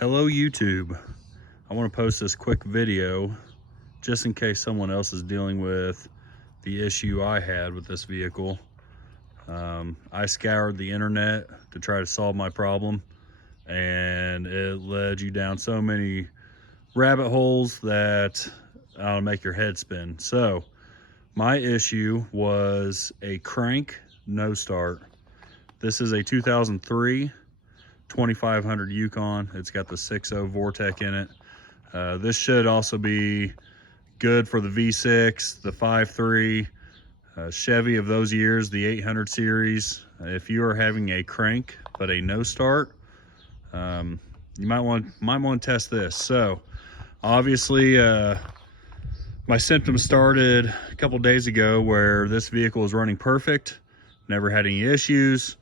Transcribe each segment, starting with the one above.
Hello YouTube. I want to post this quick video just in case someone else is dealing with the issue I had with this vehicle. I scoured the internet to try to solve my problem, and it led you down so many rabbit holes that I'll make your head spin. So my issue was a crank no start. This is a 2003 2500 Yukon. It's got the 6.0 vortec in it. This should also be good for the V6, the 5.3 Chevy of those years, the 800 series. If you are having a crank but a no start, you might want to test this. So obviously my symptoms started a couple days ago where this vehicle was running perfect, never had any issues.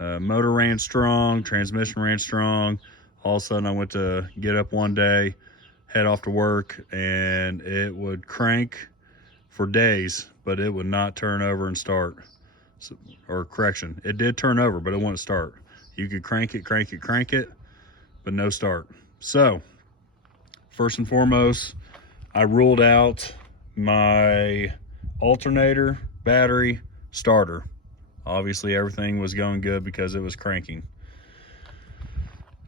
Motor ran strong, transmission ran strong. All of a sudden I went to get up one day, head off to work, and it would crank for days, but it would not turn over and start. So, or correction, it did turn over, but it wouldn't start. You could crank it, but no start. So first and foremost, I ruled out my alternator, battery, starter. Obviously everything was going good because it was cranking.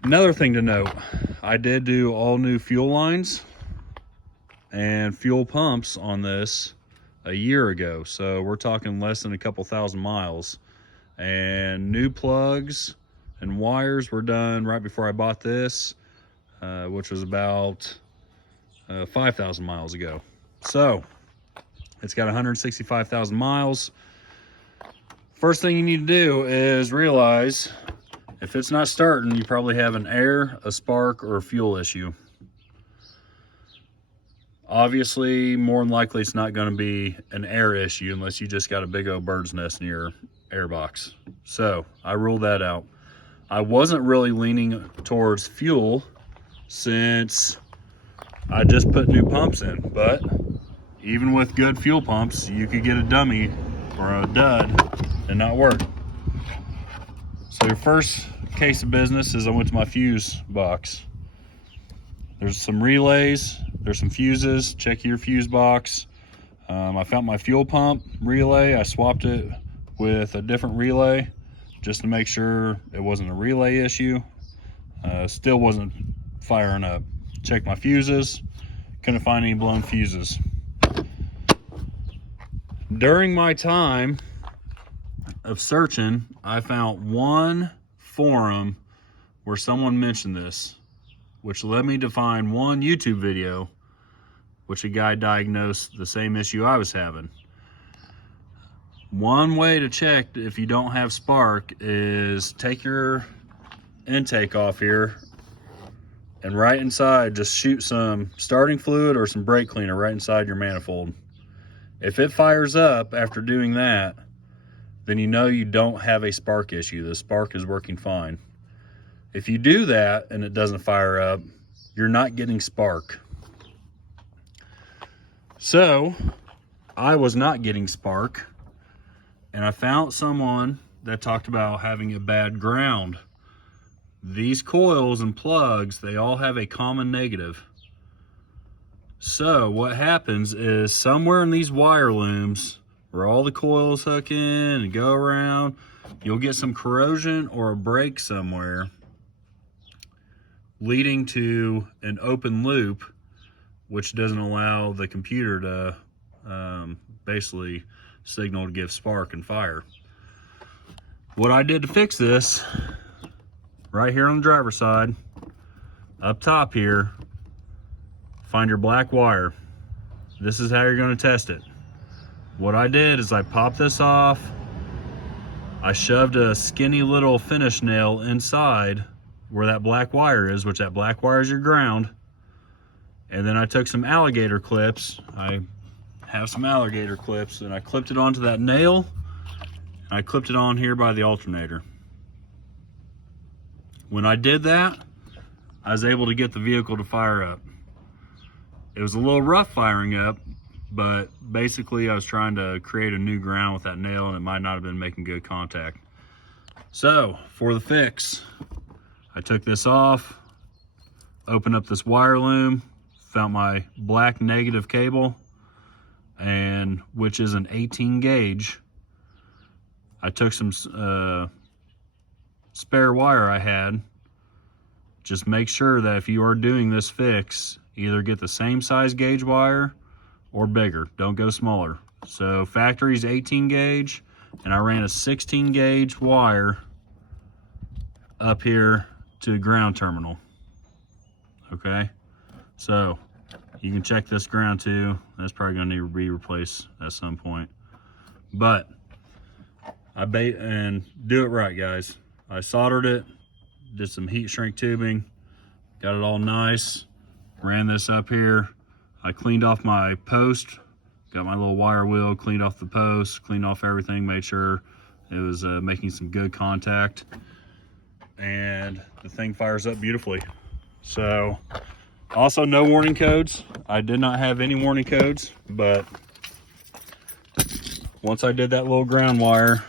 Another thing to note, I did do all new fuel lines and fuel pumps on this a year ago. So we're talking less than a couple thousand miles. And new plugs and wires were done right before I bought this, which was about 5,000 miles ago. So it's got 165,000 miles. First thing you need to do is realize if it's not starting, you probably have an air, a spark, or a fuel issue. Obviously, more than likely, it's not going to be an air issue unless you just got a big old bird's nest in your air box. So I ruled that out. I wasn't really leaning towards fuel since I just put new pumps in, but even with good fuel pumps, you could get a dummy or a dud and not work. So your first case of business is I went to my fuse box. There's some relays, there's some fuses. Check your fuse box. I found my fuel pump relay. I swapped it with a different relay just to make sure it wasn't a relay issue. Still wasn't firing up. Checked my fuses, couldn't find any blown fuses. During my time of searching, I found one forum where someone mentioned this, which led me to find one YouTube video which a guy diagnosed the same issue I was having. One way to check if you don't have spark is take your intake off here and right inside just shoot some starting fluid or some brake cleaner right inside your manifold. If it fires up after doing that, then you know you don't have a spark issue. The spark is working fine. If you do that and it doesn't fire up, you're not getting spark. So I was not getting spark, and I found someone that talked about having a bad ground. These coils and plugs, they all have a common negative. So what happens is somewhere in these wire looms where all the coils hook in and go around, you'll get some corrosion or a break somewhere, leading to an open loop, which doesn't allow the computer to basically signal to give spark and fire. What I did to fix this, right here on the driver's side, up top here, find your black wire. This is how you're going to test it. What I did is I popped this off. I shoved a skinny little finish nail inside where that black wire is, which that black wire is your ground. And then I took some alligator clips. I have some alligator clips, and I clipped it onto that nail. And I clipped it on here by the alternator. When I did that, I was able to get the vehicle to fire up. It was a little rough firing up, but basically I was trying to create a new ground with that nail, and it might not have been making good contact. So for the fix, I took this off, opened up this wire loom, found my black negative cable, and which is an 18 gauge. I took some spare wire I had. Just make sure that if you are doing this fix, either get the same size gauge wire or bigger. Don't go smaller. So factory's 18 gauge, and I ran a 16 gauge wire up here to the ground terminal. Okay, so you can check this ground too. That's probably gonna need to be replaced at some point. But I bait and do it right, guys. I soldered it, did some heat shrink tubing, got it all nice, ran this up here. I cleaned off my post, got my little wire wheel, cleaned off the post, cleaned off everything, made sure it was making some good contact, and the thing fires up beautifully. So, also no warning codes. I did not have any warning codes, but once I did that little ground wire,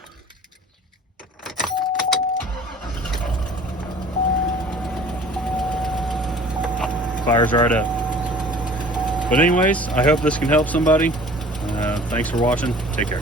fires right up. But anyways, I hope this can help somebody. Thanks for watching. Take care.